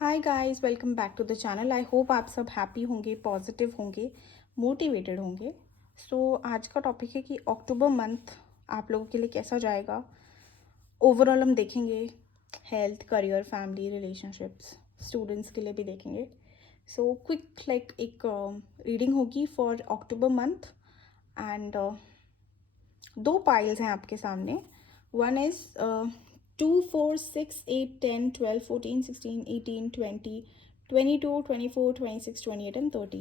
Hi guys, welcome back to the channel. I hope आप सब happy होंगे, positive होंगे, मोटिवेटेड होंगे। आज का टॉपिक है कि अक्टूबर मंथ आप लोगों के लिए कैसा जाएगा। ओवरऑल हम देखेंगे health, career, family, relationships, students के लिए भी देखेंगे। क्विक लाइक एक रीडिंग होगी फॉर अक्टूबर मंथ। एंड दो पाइल्स हैं आपके सामने। One is 2, 4, 6, 8, 10, 12, 14, 16, 18, 20, 22, 24, 26, 28 and 30.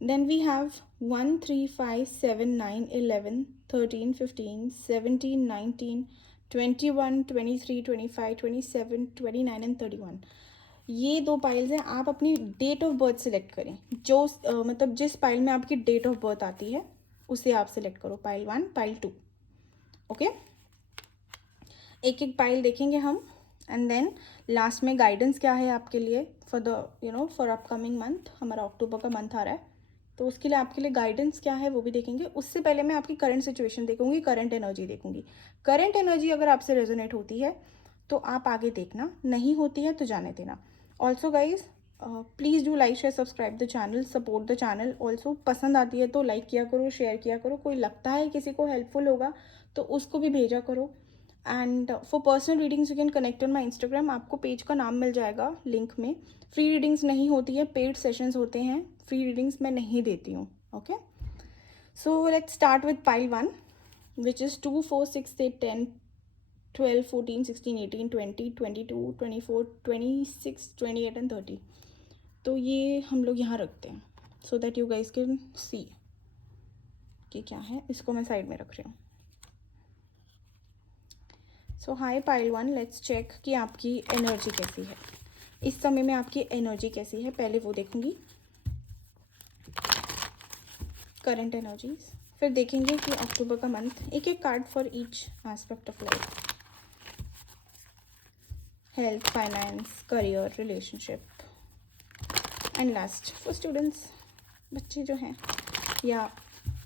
Then we have 1, 3, 5, 7, 9, 11, 13, 15, 17, 19, 21, 23, 25, 27, 29 and 31. ये दो पाइल्स हैं। आप अपनी डेट ऑफ बर्थ सेलेक्ट करें। जो मतलब जिस पाइल में आपकी डेट ऑफ बर्थ आती है उसे आप सेलेक्ट करो, पाइल 1, पाइल 2। ओके, एक एक पाइल देखेंगे हम। एंड देन लास्ट में गाइडेंस क्या है आपके लिए for the for upcoming month. हमारा अक्टूबर का मंथ आ रहा है, तो उसके लिए आपके लिए गाइडेंस क्या है वो भी देखेंगे। उससे पहले मैं आपकी करंट सिचुएशन देखूंगी, करंट एनर्जी देखूंगी। करंट एनर्जी अगर आपसे रेजोनेट होती है तो आप आगे देखना, नहीं होती है तो जाने देना। Also guys, please do like, share, subscribe the channel, support the channel. Also पसंद आती है तो लाइक किया करो, शेयर किया करो। कोई लगता है किसी को हेल्पफुल होगा तो उसको भी भेजा करो। And for personal readings you can connect on my Instagram. आपको पेज का नाम मिल जाएगा लिंक में। फ्री रीडिंग्स नहीं होती है, पेड सेशंस होते हैं। फ्री रीडिंग्स मैं नहीं देती हूँ। Okay, so let's start with pile 1 which is 2, 4, 6, 8, 10, 12, 14, 16, 18, 20, 22, 24, 26, 28 and 30। तो ये हम लोग यहाँ रखते हैं so that you guys can see कि क्या है। इसको मैं साइड में रख रही हूँ। सो हाई पाइल 1, लेट्स चेक कि आपकी एनर्जी कैसी है इस समय में। आपकी एनर्जी कैसी है पहले वो देखूंगी, करंट एनर्जीज। फिर देखेंगे कि अक्टूबर का मंथ, एक एक card for each aspect of life. Health, finance, career, relationship and last for students, बच्चे जो हैं, या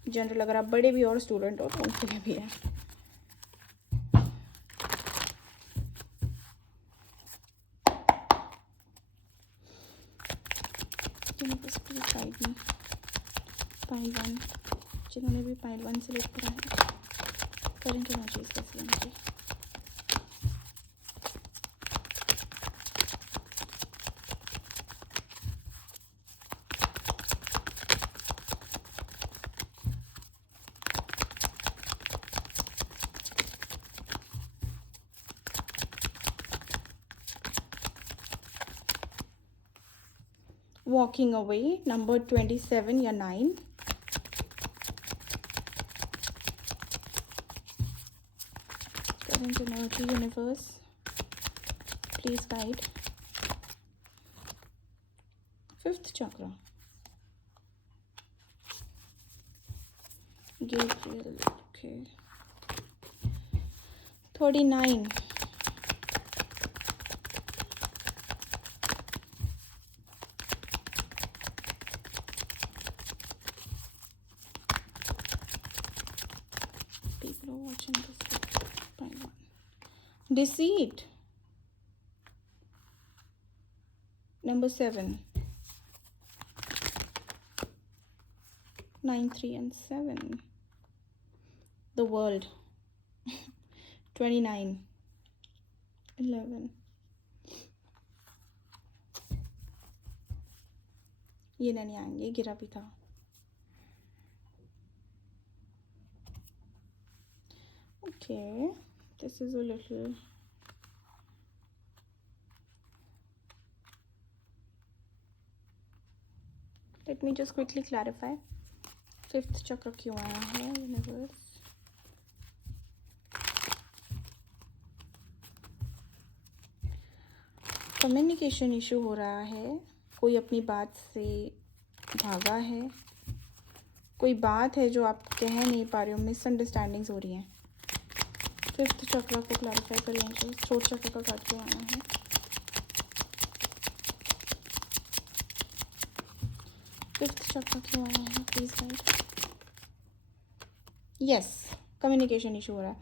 जनरल अगर आप बड़े भी और स्टूडेंट हो तो उनके लिए भी है। पाइल 1, जिन्होंने भी पाइल 1 सेलेक्ट करा है, करंट एनर्जीज कैसी होंगी। Walking away, number 27 या 9. Current energy, universe, please guide. 5th chakra, Gabriel. Okay, 39, people are watching this. Deceit, number 7, 9, 3 and 7. The world, 29, 11. ये नहीं आएंगे, गिरा भी था। Okay, this is a little, let me just quickly clarify. 5th चक्र क्यों आया है, यूनिवर्स। कम्युनिकेशन इशू हो रहा है, कोई अपनी बात से भागा है, कोई बात है जो आप कह नहीं पा रहे हो, मिसअंडरस्टैंडिंग्स हो रही हैं। 5th चक्र को क्लैरिफाई कर लेंगे। थ्रोट चक्र का कार्ड क्यों आया है, 5th चक्र क्यों आया है, please guide. Yes, communication issue हो रहा है।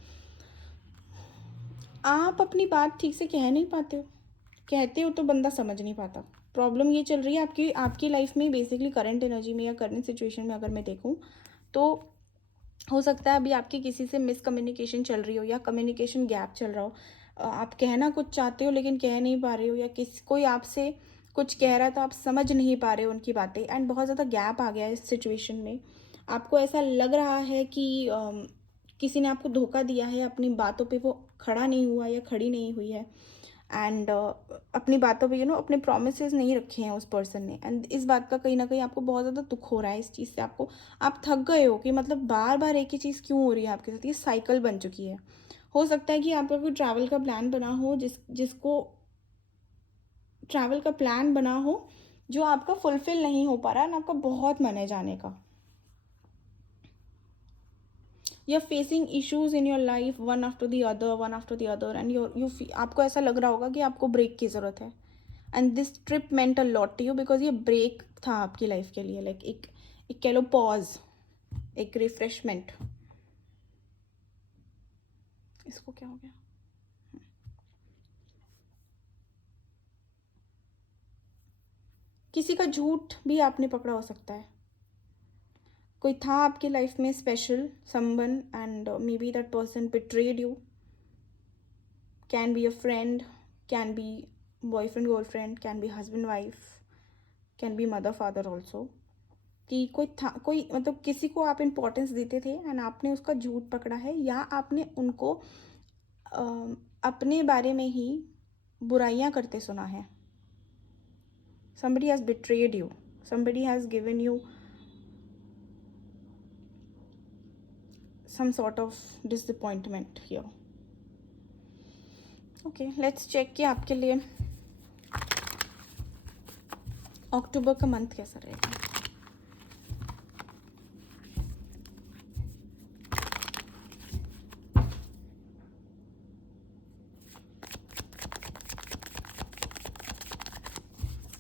आप अपनी बात ठीक से कह नहीं पाते हो, कहते हो तो बंदा समझ नहीं पाता। प्रॉब्लम ये चल रही है आपकी आपकी लाइफ में, बेसिकली करंट एनर्जी में या करंट सिचुएशन में अगर मैं देखूँ तो हो सकता है अभी आपकी किसी से मिसकम्युनिकेशन चल रही हो या कम्युनिकेशन गैप चल रहा हो। आप कहना कुछ चाहते हो लेकिन कह नहीं पा रहे हो, या कोई आपसे कुछ कह रहा है तो आप समझ नहीं पा रहे हो उनकी बातें, एंड बहुत ज़्यादा गैप आ गया है इस सिचुएशन में। आपको ऐसा लग रहा है कि किसी ने आपको धोखा दिया है, अपनी बातों पे वो खड़ा नहीं हुआ या खड़ी नहीं हुई है, एंड अपनी बातों पे अपने प्रोमिसेस नहीं रखे हैं उस पर्सन ने, एंड इस बात का कहीं ना कहीं आपको बहुत ज़्यादा दुख हो रहा है इस चीज़ से। आप थक गए हो कि मतलब बार बार एक ही चीज़ क्यों हो रही है आपके साथ, ये साइकिल बन चुकी है। हो सकता है कि आपका कोई ट्रैवल का प्लान बना हो, जिसको ट्रैवल का प्लान बना हो जो आपका फुलफिल नहीं हो पा रहा है, आपका बहुत मन है जाने का। you're facing issues in your life, one after the other, one after the other, and आपको ऐसा लग रहा होगा कि आपको ब्रेक की ज़रूरत है, and this trip meant a lot to you, because ये ब्रेक था आपकी लाइफ के लिए, लाइक एक कह लो पॉज, एक रिफ्रेशमेंट। इसको क्या हो गया? किसी का झूठ भी आपने पकड़ा हो सकता है। कोई था आपकी लाइफ में special someone, and may be that person betrayed you. Can be a friend, can be boyfriend girlfriend, can be husband wife, can be mother father also. कि कोई था, कोई मतलब किसी को आप इम्पोर्टेंस देते थे एंड आपने उसका झूठ पकड़ा है, या आपने उनको अपने बारे में ही बुराइयां करते सुना है। somebody has betrayed you, somebody has given you some sort of disappointment here. Okay, let's check कि आपके लिए अक्टूबर का मंथ कैसा रहेगा।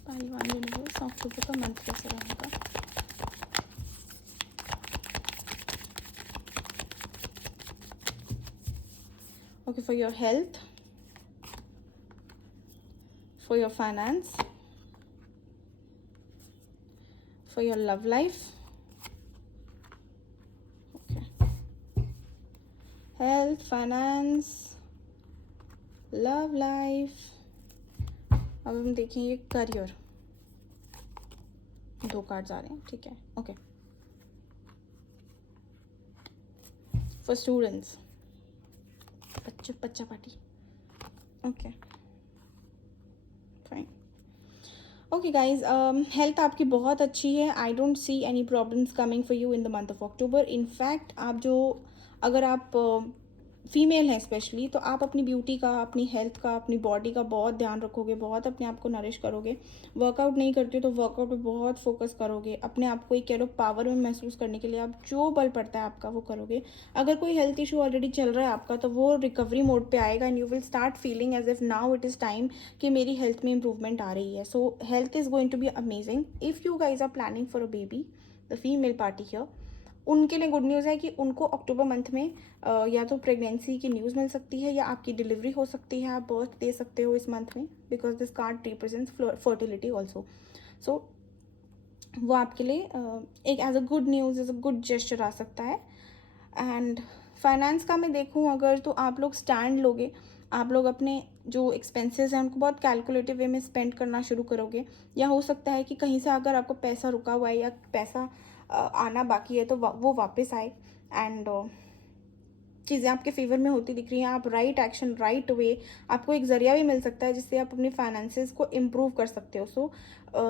पहलवान यूनिवर्स, अक्टूबर का मंथ कैसा रहेगा। Okay, for your health, for your finance, for your love life. Okay, health, finance, love life. अब हम देखेंगे करियर। 2 कार्ड्स आ रहे हैं, ठीक है। ओके, फॉर स्टूडेंट्स, बच्चा party. Okay, fine. Okay guys, health आपकी बहुत अच्छी है। I don't see any problems coming for you in the month of October. In fact आप अगर आप फीमेल हैं स्पेशली, तो आप अपनी ब्यूटी का, अपनी हेल्थ का, अपनी बॉडी का बहुत ध्यान रखोगे, बहुत अपने आप को नरिश करोगे। वर्कआउट नहीं करते हो तो वर्कआउट पे बहुत फोकस करोगे। अपने आप को एक कह लो पावर में महसूस करने के लिए आप जो बल पड़ता है आपका वो करोगे। अगर कोई हेल्थ इशू ऑलरेडी चल रहा है आपका, तो वो रिकवरी मोड पे आएगा, and you will start feeling as if now it is time कि मेरी हेल्थ में इंप्रूवमेंट आ रही है। So health is going to be amazing. If you guys are planning for a baby, the female party here, उनके लिए good news है कि उनको अक्टूबर मंथ में या तो प्रेगनेंसी की न्यूज़ मिल सकती है, या आपकी डिलीवरी हो सकती है, आप बर्थ दे सकते हो इस मंथ में, because this card represents fertility also. So वो आपके लिए एक as a good news, as a good gesture आ सकता है। एंड फाइनेंस का मैं देखूँ अगर, तो आप लोग स्टैंड लोगे, आप लोग अपने जो एक्सपेंसेस हैं उनको बहुत कैलकुलेटिव वे में स्पेंड करना शुरू करोगे। या हो सकता है कि कहीं से अगर आपको पैसा रुका हुआ है या पैसा आना बाकी है तो वो वापस आए, एंड चीज़ें आपके फेवर में होती दिख रही हैं। आप राइट एक्शन, राइट वे, आपको एक ज़रिया भी मिल सकता है जिससे आप अपनी फाइनेंसेस को इम्प्रूव कर सकते हो। So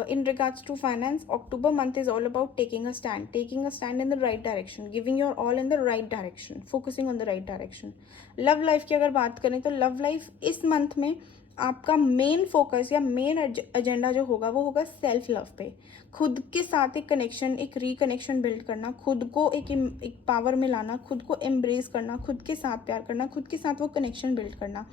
in regards to finance, October month is all about taking a stand in the right direction, giving your all in the right direction, focusing on the right direction. Love life की अगर बात करें तो love life इस month में आपका main focus या main agenda जो होगा वो होगा सेल्फ लव पे। खुद के साथ एक कनेक्शन, एक रिकनेक्शन बिल्ड करना, खुद को एक पावर में लाना, खुद को एम्ब्रेस करना, खुद के साथ प्यार करना, खुद के साथ वो कनेक्शन बिल्ड करना।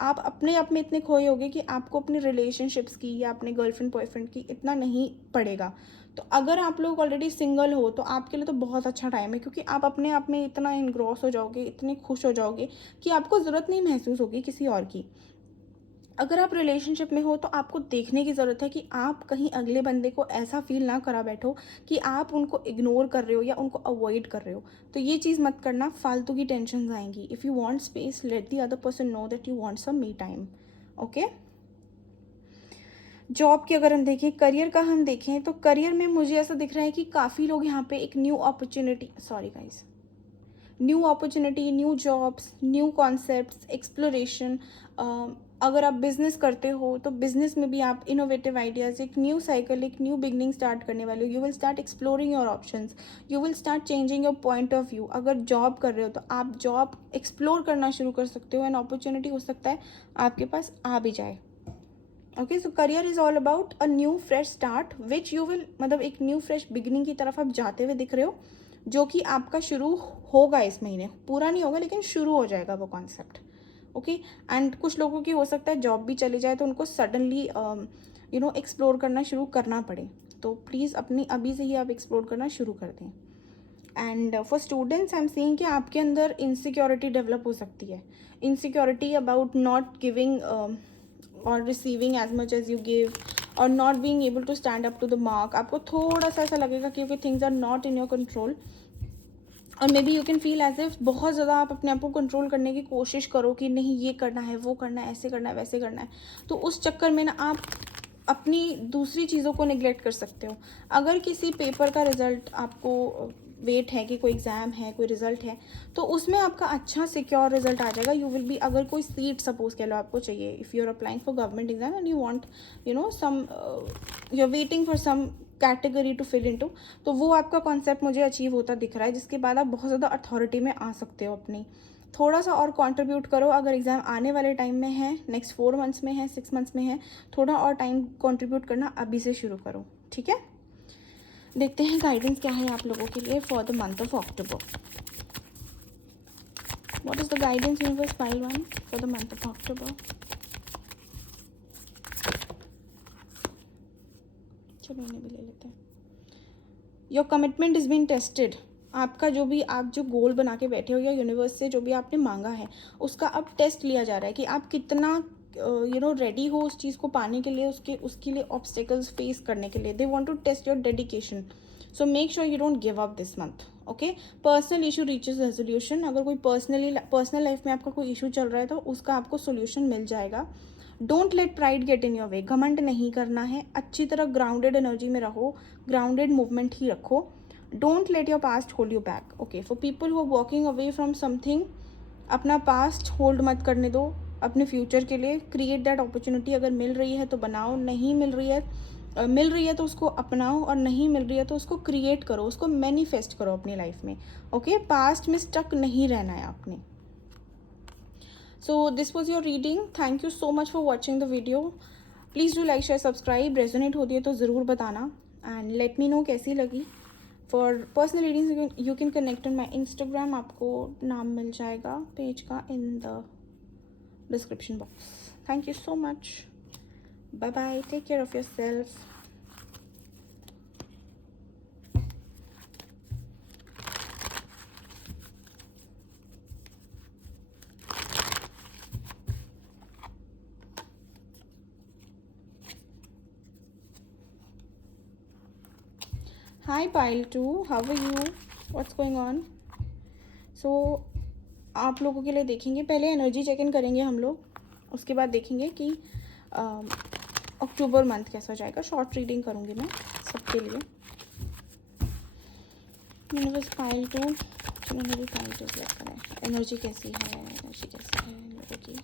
आप अपने आप में इतने खोए होगे कि आपको अपनी रिलेशनशिप्स की या अपने गर्लफ्रेंड बॉयफ्रेंड की इतना नहीं पड़ेगा। तो अगर आप लोग ऑलरेडी सिंगल हो तो आपके लिए तो बहुत अच्छा टाइम है, क्योंकि आप अपने आप में इतना इनग्रॉस हो जाओगे, इतने खुश हो जाओगे कि आपको ज़रूरत नहीं महसूस होगी किसी और की। अगर आप रिलेशनशिप में हो तो आपको देखने की ज़रूरत है कि आप कहीं अगले बंदे को ऐसा फ़ील ना करा बैठो कि आप उनको इग्नोर कर रहे हो या उनको अवॉइड कर रहे हो। तो ये चीज़ मत करना, फालतू की टेंशन्स आएँगी। If you want space, let the other person know that you want some me time. Okay? Job की अगर हम देखें, करियर का हम देखें, तो करियर में मुझे ऐसा दिख रहा है कि काफ़ी लोग यहाँ पे एक new opportunity, sorry guys, new opportunity, new jobs, new concepts, exploration. अगर आप बिजनेस करते हो तो बिजनेस में भी आप इनोवेटिव आइडियाज़, एक न्यू साइकिल, एक न्यू बिगनिंग स्टार्ट करने वाले हो। You will start exploring your options, you will start changing your point of view. अगर जॉब कर रहे हो तो आप जॉब एक्सप्लोर करना शुरू कर सकते हो, एंड अपॉर्चुनिटी हो सकता है आपके पास आ भी जाए। Okay, so career is all about a new fresh start which you will, मतलब एक न्यू फ्रेश बिगिनिंग की तरफ आप जाते हुए दिख रहे हो, जो कि आपका शुरू होगा इस महीने। पूरा नहीं होगा लेकिन शुरू हो जाएगा वो कॉन्सेप्ट। ओके, एंड कुछ लोगों की हो सकता है जॉब भी चली जाए तो उनको सडनली एक्सप्लोर करना शुरू करना पड़े। तो प्लीज़ अपनी अभी से ही आप एक्सप्लोर करना शुरू कर दें। And for students I am seeing कि आपके अंदर इनसिक्योरिटी डेवलप हो सकती है। इनसिक्योरिटी अबाउट नॉट गिविंग और receiving as much as you give, और not being able to stand up to the mark. आपको थोड़ा सा ऐसा लगेगा क्योंकि things are not in your control, और maybe you can feel as if बहुत ज़्यादा आप अपने आप को कंट्रोल करने की कोशिश करो कि नहीं ये करना है, वो करना है, ऐसे करना है, वैसे करना है। तो उस चक्कर में ना आप अपनी दूसरी चीज़ों को निगलेक्ट कर सकते हो। अगर किसी पेपर का रिज़ल्ट आपको वेट है कि कोई एग्ज़ाम है, कोई रिज़ल्ट है, तो उसमें आपका अच्छा सिक्योर रिजल्ट आ जाएगा। यू विल बी, अगर कोई सीट सपोज कह लो आपको चाहिए, if you are applying for government exam and you want some, you are waiting for some category to fill into, तो वो आपका कॉन्सेप्ट मुझे अचीव होता दिख रहा है, जिसके बाद आप बहुत ज़्यादा अथॉरिटी में आ सकते हो अपनी। थोड़ा सा और कंट्रीब्यूट करो, अगर एग्ज़ाम आने वाले टाइम में है, नेक्स्ट 4 मंथ्स में है, 6 मंथ्स में है, थोड़ा और टाइम कंट्रीब्यूट करना अभी से शुरू करो। ठीक है, देखते हैं गाइडेंस क्या है आप लोगों के लिए for the month of October. What is the guidance universe file 1 for the month of October? चलो इन्हें भी ले लेते हैं। Your commitment is been tested. आपका जो भी आप जो गोल बना के बैठे हो या यूनिवर्स से जो भी आपने मांगा है, उसका अब टेस्ट लिया जा रहा है कि आप कितना रेडी हो उस चीज़ को पाने के लिए, उसके लिए ऑब्स्टेकल्स फेस करने के लिए। They want to test your dedication, so make sure you don't give up this month. Okay, personal issue reaches resolution. अगर कोई पर्सनल लाइफ में आपका कोई इशू चल रहा है तो उसका आपको सोल्यूशन मिल जाएगा। Don't let pride get in your way. घमंड नहीं करना है, अच्छी तरह ग्राउंडेड एनर्जी में रहो, ग्राउंडेड मूवमेंट ही रखो। Don't let your past hold you back. Okay, for people who are walking away from something, अपना पास्ट होल्ड मत करने दो अपने फ्यूचर के लिए। Create that opportunity. अगर मिल रही है तो बनाओ, नहीं मिल रही है, मिल रही है तो उसको अपनाओ, और नहीं मिल रही है तो उसको क्रिएट करो, उसको मैनिफेस्ट करो अपनी लाइफ में। ओके, पास्ट में स्टक नहीं रहना है आपने। So this was your reading. Thank you so much for watching the video. Please do like, share, subscribe. Resonate होती है तो ज़रूर बताना, and let me know कैसी लगी. For personal readings you can connect on my Instagram. आपको नाम मिल जाएगा पेज का in the description box. Thank you so much. Bye bye. Take care of yourself. Hi pile 2, how are you? What's going on? So आप लोगों के लिए देखेंगे, पहले एनर्जी चेक इन करेंगे हम लोग, उसके बाद देखेंगे कि अक्टूबर मंथ कैसा जाएगा। शॉर्ट रीडिंग करूँगी मैं सबके लिए। यूनिवर्स फाइल 2, चलो मेरी फाइल 2 सेलेक्ट करें। एनर्जी कैसी है, एनर्जी कैसी है इन लोगों की।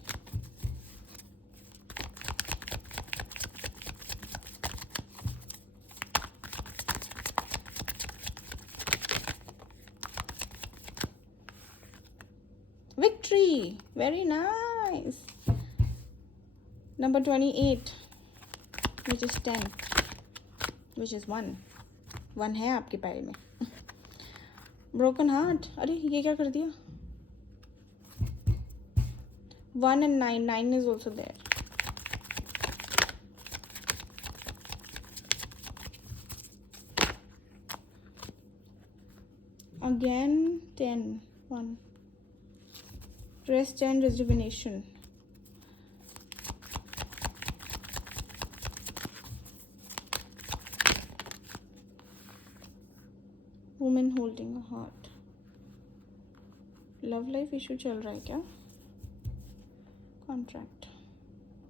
Victory, very nice. Number 28, which is 10, which is 1 है आपके पाइल में। ब्रोकन हार्ट, अरे ये क्या कर दिया। 1 and 9 is also there. Again 10, 1. Rest and rejuvenation. Women holding a heart, love life issue चल रहा है क्या? Contract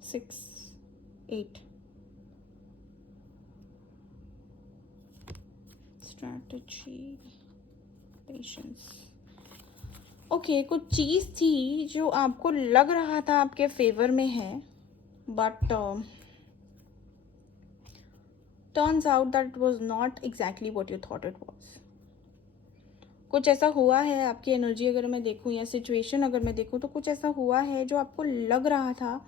6 8, strategy, patience. ओके, कुछ चीज़ थी जो आपको लग रहा था आपके फेवर में है, but turns out that it was not exactly what you thought it was. कुछ ऐसा हुआ है, आपकी एनर्जी अगर मैं देखूँ या सिचुएशन अगर मैं देखूँ, तो कुछ ऐसा हुआ है जो आपको लग रहा था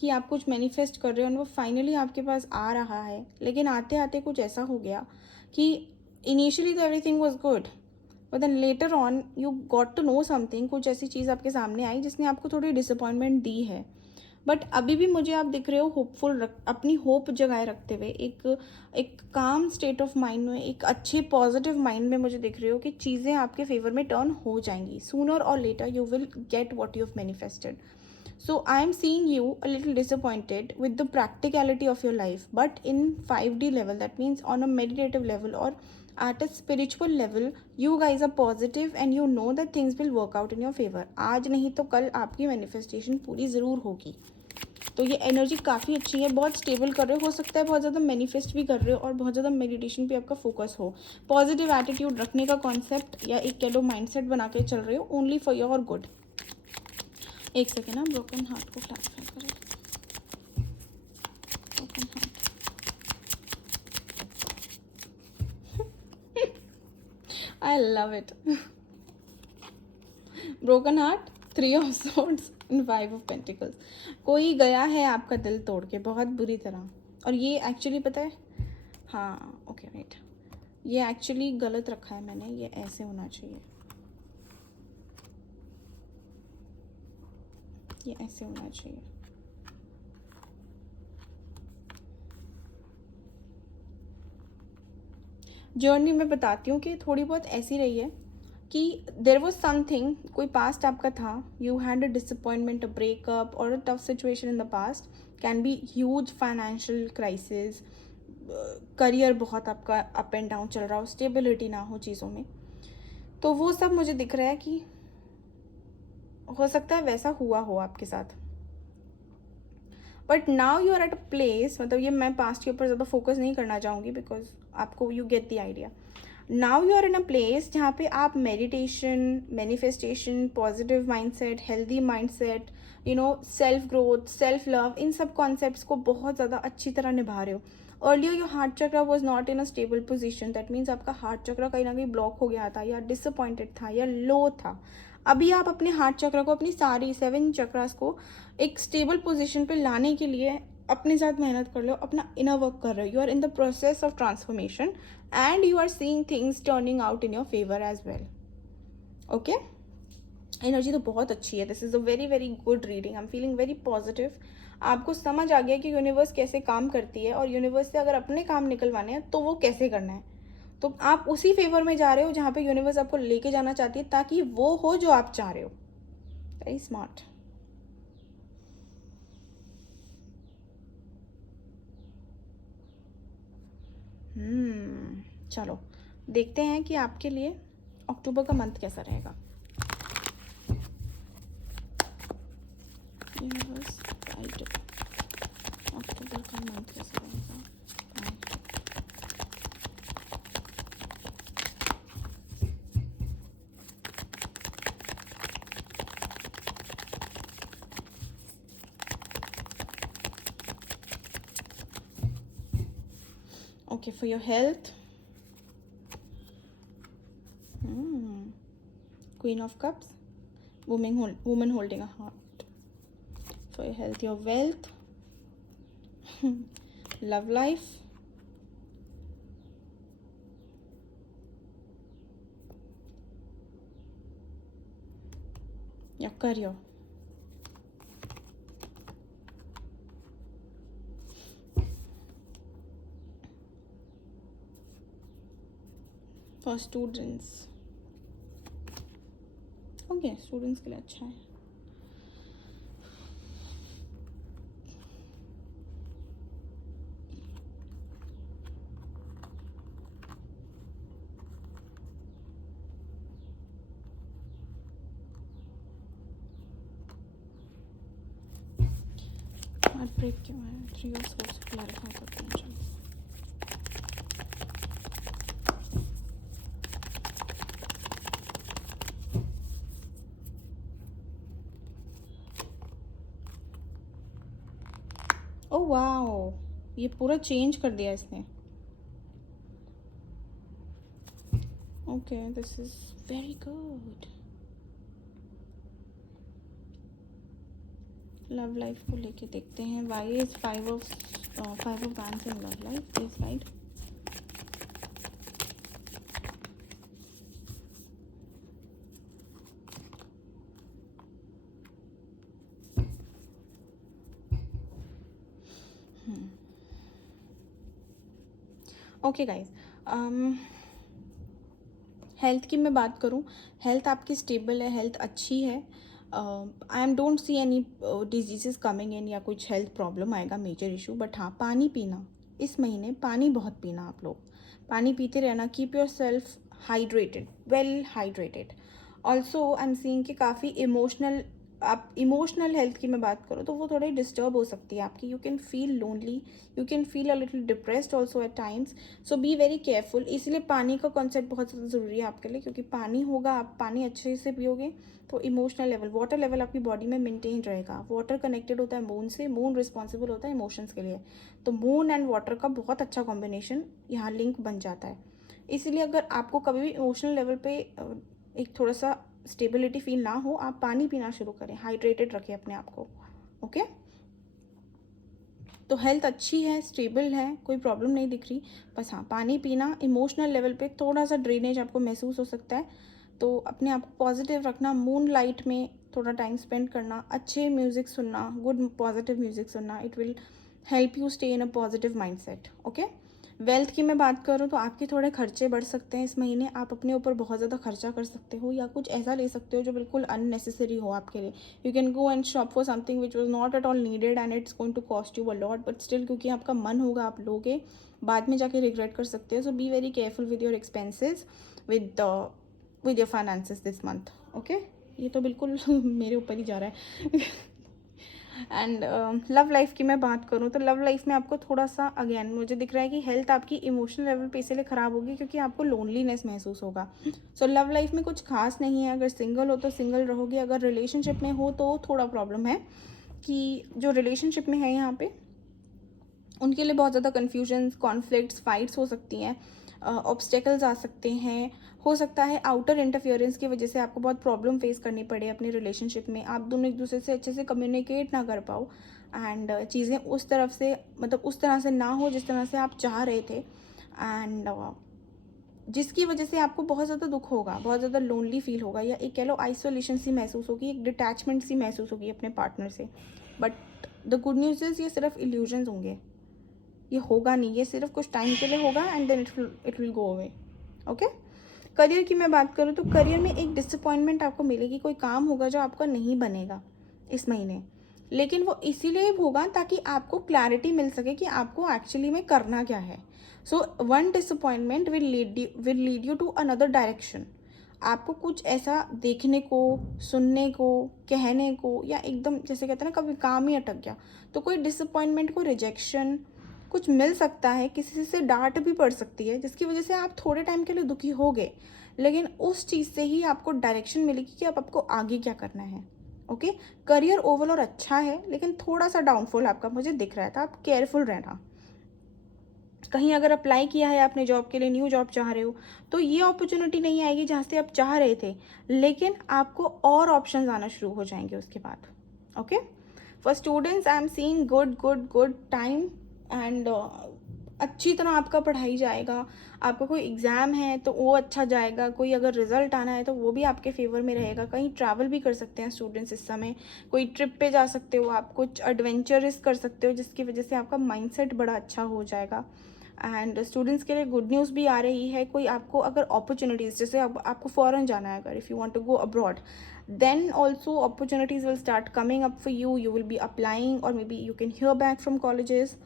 कि आप कुछ मैनिफेस्ट कर रहे हो और वो फाइनली आपके पास आ रहा है, लेकिन आते आते कुछ ऐसा हो गया कि इनिशियली तो everything was good, but then later on you got to know something, कुछ ऐसी चीज़ आपके सामने आई जिसने आपको थोड़ी डिसअपॉइंटमेंट दी है। बट अभी भी मुझे आप दिख रहे हो होपफुल, अपनी होप जगाए रखते हुए, एक काम स्टेट ऑफ माइंड में, एक अच्छे पॉजिटिव माइंड में मुझे दिख रहे हो कि चीज़ें आपके फेवर में टर्न हो जाएंगी। सूनर और later you will get what you have manifested. So I am seeing you a little disappointed with the practicality of your life, but in 5D level, that means on a meditative level or at a spiritual level, you guys are positive and you know that things will work out in your favor. आज नहीं तो कल आपकी manifestation पूरी ज़रूर होगी। तो ये एनर्जी काफ़ी अच्छी है, बहुत स्टेबल कर रहे हो सकता है बहुत ज़्यादा मैनिफेस्ट भी कर रहे हो और बहुत ज़्यादा मेडिटेशन पे आपका फोकस हो, पॉजिटिव एटीट्यूड रखने का कॉन्सेप्ट या एक कह लो माइंडसेट बना के चल रहे हो, ओनली फॉर योर गुड। एक सेकेंड ना, ब्रोकन हार्ट को क्लैरिफाई करें। Broken heart, I love it. Broken heart, 3 of swords and 5 of pentacles. कोई गया है आपका दिल तोड़ के बहुत बुरी तरह, और ये एक्चुअली पता है, हाँ ओके वेट, ये एक्चुअली गलत रखा है मैंने, ये ऐसे होना चाहिए, ये ऐसे होना चाहिए। जर्नी मैं बताती हूँ कि थोड़ी बहुत ऐसी रही है कि देर वॉज समथिंग, कोई पास्ट आपका था, you had a disappointment, a breakup और a tough situation in the past, can be huge financial crisis, career बहुत आपका अप एंड डाउन चल रहा हो, स्टेबिलिटी ना हो चीज़ों में, तो वो सब मुझे दिख रहा है कि हो सकता है वैसा हुआ हो आपके साथ। But now you are at a place, मतलब ये मैं पास्ट के ऊपर ज़्यादा फोकस नहीं करना चाहूँगी बिकॉज आपको you get the idea. Now you are in a place जहाँ पे आप meditation, manifestation, positive mindset, healthy mindset, you know self growth, self love, इन सब कॉन्सेप्ट्स को बहुत ज़्यादा अच्छी तरह निभा रहे हो। Earlier your heart chakra was not in a stable position, that means आपका हार्ट चक्रा कहीं ना कहीं ब्लॉक हो गया था या डिसअपॉइंटेड था या लो था। अभी आप अपने हार्ट चक्र को, अपनी सारी 7 चक्रास को एक स्टेबल पोजीशन पे लाने के लिए अपने साथ मेहनत कर लो, अपना इनर वर्क कर रहे हो, you are in the process of transformation and you are seeing things turning out in your favour as well. Okay, energy तो बहुत अच्छी है, this is a very very good reading, I am feeling very positive. आपको समझ आ गया कि universe कैसे काम करती है और यूनिवर्स से अगर अपने काम निकलवाने हैं तो वो कैसे करना है, तो आप उसी फेवर में जा रहे हो जहाँ पे यूनिवर्स आपको लेके जाना चाहती है ताकि वो हो जो आप चाह रहे हो। Very smart. चलो देखते हैं कि आपके लिए अक्टूबर का मंथ कैसा रहेगा। यूनिवर्स गाइड, अक्टूबर का मंथ कैसा रहेगा। Okay, for your health, Queen of Cups, woman holding a heart. For your health, your wealth, love life, your career. For students, okay students के लिए अच्छा है। ब्रेक क्यों है? 3 ऑफ सोर्स क्लैरिफाई करते हैं चलो। ओह वाओ, ये पूरा चेंज कर दिया इसने। Okay, this is very good. Love life को लेके देखते हैं, why is 5 of wands in love life, please guide। Okay guys, health की मैं बात करूं, हेल्थ आपकी स्टेबल है, हेल्थ अच्छी है। I am don't see any diseases coming in या कुछ हेल्थ प्रॉब्लम आएगा मेजर इशू। बट हाँ, पानी पीना, इस महीने पानी बहुत पीना, आप लोग पानी पीते रहना। Keep your self hydrated, well hydrated. Also I am seeing कि काफ़ी इमोशनल, आप इमोशनल हेल्थ की मैं बात करूँ तो वो थोड़ी डिस्टर्ब हो सकती है आपकी। You can feel lonely, you can feel a little depressed also eight times. So be very careful. इसलिए पानी का कॉन्सेप्ट बहुत ज़्यादा ज़रूरी है आपके लिए, क्योंकि पानी होगा, आप पानी अच्छे से पियोगे तो इमोशनल लेवल, वाटर लेवल आपकी बॉडी में मेंटेन रहेगा। वाटर कनेक्टेड होता है मून से, मून रिस्पॉन्सिबल होता है इमोशंस के लिए। तो मून एंड वाटर का बहुत अच्छा कॉम्बिनेशन यहाँ लिंक बन जाता है। इसलिए अगर आपको कभी भी इमोशनल लेवल पे एक थोड़ा सा स्टेबिलिटी फील ना हो, आप पानी पीना शुरू करें, हाइड्रेटेड रखें अपने आप को। ओके, तो हेल्थ अच्छी है, स्टेबल है, कोई प्रॉब्लम नहीं दिख रही। बस हाँ, पानी पीना, इमोशनल लेवल पे थोड़ा सा ड्रेनेज आपको महसूस हो सकता है, तो अपने आप को पॉजिटिव रखना। मून लाइट में थोड़ा टाइम स्पेंड करना, अच्छे म्यूज़िक सुनना, गुड पॉजिटिव म्यूज़िक सुनना, it will help you stay in a positive mind set. Okay, wealth की मैं बात करूँ तो आपके थोड़े खर्चे बढ़ सकते हैं इस महीने। आप अपने ऊपर बहुत ज़्यादा खर्चा कर सकते हो, या कुछ ऐसा ले सकते हो जो बिल्कुल अननेसेसरी हो आपके लिए। You can go and shop for something which was not at all needed and it's going to cost you a lot, but still क्योंकि आपका मन होगा आप लोगे, बाद में जाके रिग्रेट कर सकते हो। So be very careful with your expenses, with your finances this month. Okay, ये तो बिल्कुल मेरे ऊपर ही जा रहा है। एंड लव लाइफ की मैं बात करूँ तो लव लाइफ में आपको थोड़ा सा, अगेन मुझे दिख रहा है कि हेल्थ आपकी इमोशनल लेवल पे इसलिए ख़राब होगी क्योंकि आपको लोनलीनेस महसूस होगा। सो लव लाइफ में कुछ खास नहीं है। अगर सिंगल हो तो सिंगल रहोगे, अगर रिलेशनशिप में हो तो थोड़ा प्रॉब्लम है कि जो रिलेशनशिप में है यहाँ पे उनके लिए बहुत ज़्यादा कन्फ्यूजन, कॉन्फ्लिक्ट्स, फाइट्स हो सकती हैं, ऑब्स्टेकल्स आ सकते हैं। हो सकता है आउटर इंटरफियरेंस की वजह से आपको बहुत प्रॉब्लम फेस करनी पड़े अपने रिलेशनशिप में, आप दोनों एक दूसरे से अच्छे से कम्युनिकेट ना कर पाओ, एंड चीज़ें उस तरफ से, मतलब उस तरह से ना हो जिस तरह से आप चाह रहे थे, एंड जिसकी वजह से आपको बहुत ज़्यादा दुख होगा, बहुत ज़्यादा लोनली फील होगा, या एक कह लो आइसोलेशन सी महसूस होगी, एक डिटैचमेंट सी महसूस होगी अपने पार्टनर से। But the good news is ये सिर्फ इल्यूजन्स होंगे, ये होगा नहीं, ये सिर्फ कुछ टाइम के लिए होगा and then it will go away. Okay, career की मैं बात करूँ तो करियर में एक डिसअपॉइंटमेंट आपको मिलेगी। कोई काम होगा जो आपका नहीं बनेगा इस महीने, लेकिन वो इसीलिए होगा ताकि आपको क्लैरिटी मिल सके कि आपको एक्चुअली में करना क्या है। So one disappointment will lead you to another direction. आपको कुछ ऐसा देखने को, सुनने को, कहने को, या एकदम जैसे कहते हैं ना कभी काम ही अटक गया, तो कोई डिसअपॉइंटमेंट को रिजेक्शन कुछ मिल सकता है, किसी से डांट भी पड़ सकती है जिसकी वजह से आप थोड़े टाइम के लिए दुखी हो गए, लेकिन उस चीज़ से ही आपको डायरेक्शन मिलेगी कि अब आपको आगे क्या करना है। ओके, करियर ओवरऑल अच्छा है लेकिन थोड़ा सा डाउनफॉल आपका मुझे दिख रहा था, आप केयरफुल रहना। कहीं अगर अप्लाई किया है आपने जॉब के लिए, न्यू जॉब चाह रहे हो, तो ये अपॉर्चुनिटी नहीं आएगी जहाँ से आप चाह रहे थे, लेकिन आपको और ऑप्शंस आना शुरू हो जाएंगे उसके बाद। Okay, for students I am seeing good good good time, and अच्छी तरह आपका पढ़ाई जाएगा। आपका कोई एग्ज़ाम है तो वो अच्छा जाएगा, कोई अगर रिजल्ट आना है तो वो भी आपके फेवर में रहेगा। कहीं ट्रैवल भी कर सकते हैं स्टूडेंट्स इस समय, कोई ट्रिप पे जा सकते हो, आप कुछ एडवेंचरस कर सकते हो जिसकी वजह से आपका माइंडसेट बड़ा अच्छा हो जाएगा। एंड स्टूडेंट्स के लिए गुड न्यूज़ भी आ रही है। कोई आपको अगर अपॉर्चुनिटीज़, जैसे आपको फॉरेन जाना है, अगर if you want to go abroad, then also opportunities will start coming up for you. You will be applying, or maybe you can hear back from colleges.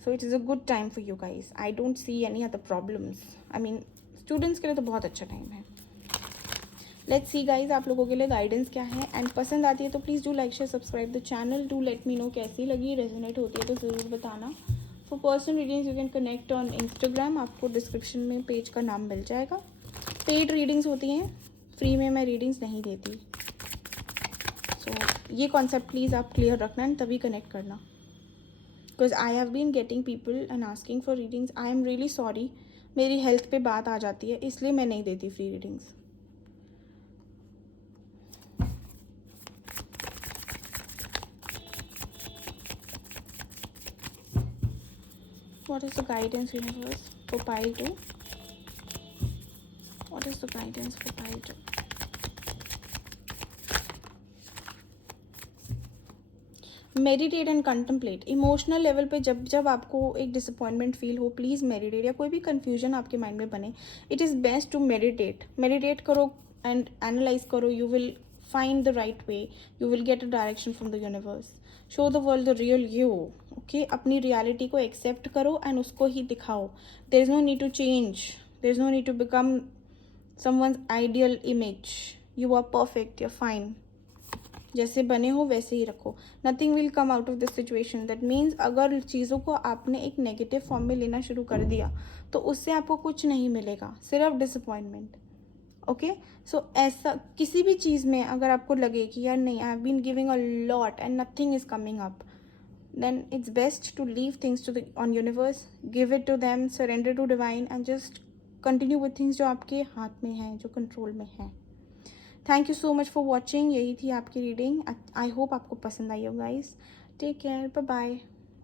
So it is a good time for you guys. I don't see any other problems. I mean, students के लिए तो बहुत अच्छा time है। Let's see guys आप लोगों के लिए गाइडेंस क्या है। एंड पसंद आती है तो please do like share subscribe the channel, do let me know कैसी लगी, रेजोनेट होती है तो ज़रूर बताना। For personal readings you can connect on Instagram, आपको डिस्क्रिप्शन में पेज का नाम मिल जाएगा। पेड रीडिंग्स होती हैं, फ्री में मैं रीडिंग्स नहीं देती। सो ये कॉन्सेप्ट प्लीज़ आप क्लियर रखना एंड तभी कनेक्ट करना, because I have been getting people and asking for readings. I am really sorry, मेरी हेल्थ पे बात आ जाती है इसलिए मैं नहीं देती free readings. What is the guidance universe for pile 2? What is the guidance for pile 2? Meditate and कंtemplate। इमोशनल लेवल पे जब जब आपको एक डिसअपॉइंटमेंट फील हो, प्लीज़ मेडिटेट, या कोई भी कन्फ्यूजन आपके माइंड में बने, it is best to meditate करो एंड एनालाइज करो। You will find the right way, you will get a direction from the universe. Show the world the real you. Okay, अपनी reality को accept करो and उसको ही दिखाओ। There is no need to change, there is no need to become someone's ideal image. You are perfect, you are fine, जैसे बने हो वैसे ही रखो। Nothing will come out of this situation. That means अगर चीज़ों को आपने एक नेगेटिव फॉर्म में लेना शुरू कर दिया तो उससे आपको कुछ नहीं मिलेगा, सिर्फ डिसअपॉइंटमेंट। ओके, सो ऐसा किसी भी चीज़ में अगर आपको लगे कि यार नहीं, I have been giving a lot and nothing is coming up, then it's best to leave things to the on universe, give it to them, surrender to divine and just continue with things जो आपके हाथ में हैं, जो control में हैं। Thank you so much for watching. यही थी आपकी रीडिंग। आई होप आपको पसंद आई हो guys. Take care, bye bye.